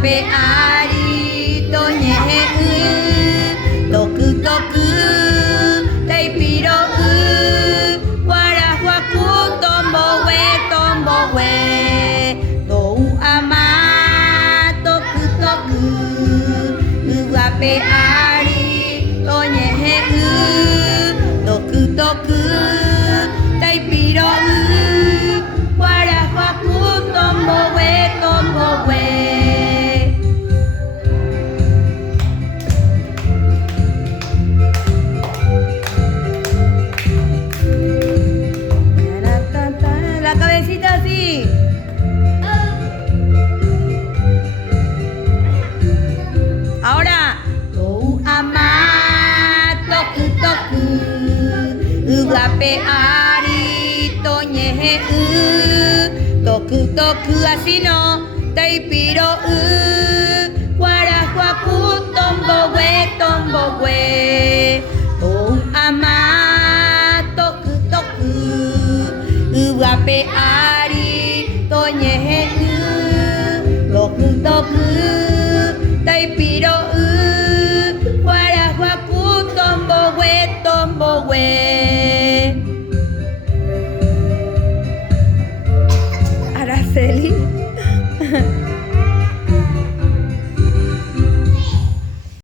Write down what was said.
pe ari to nye to ku tei piro wara waku tombo we to ama to ku pe ari to nye to ku tei piro wara waku tombo we la cabecita así. Ahora, to ama toku ugape ari to nye toku así no tei piro wara waku tombo we to ama toku ugape ari to nye toku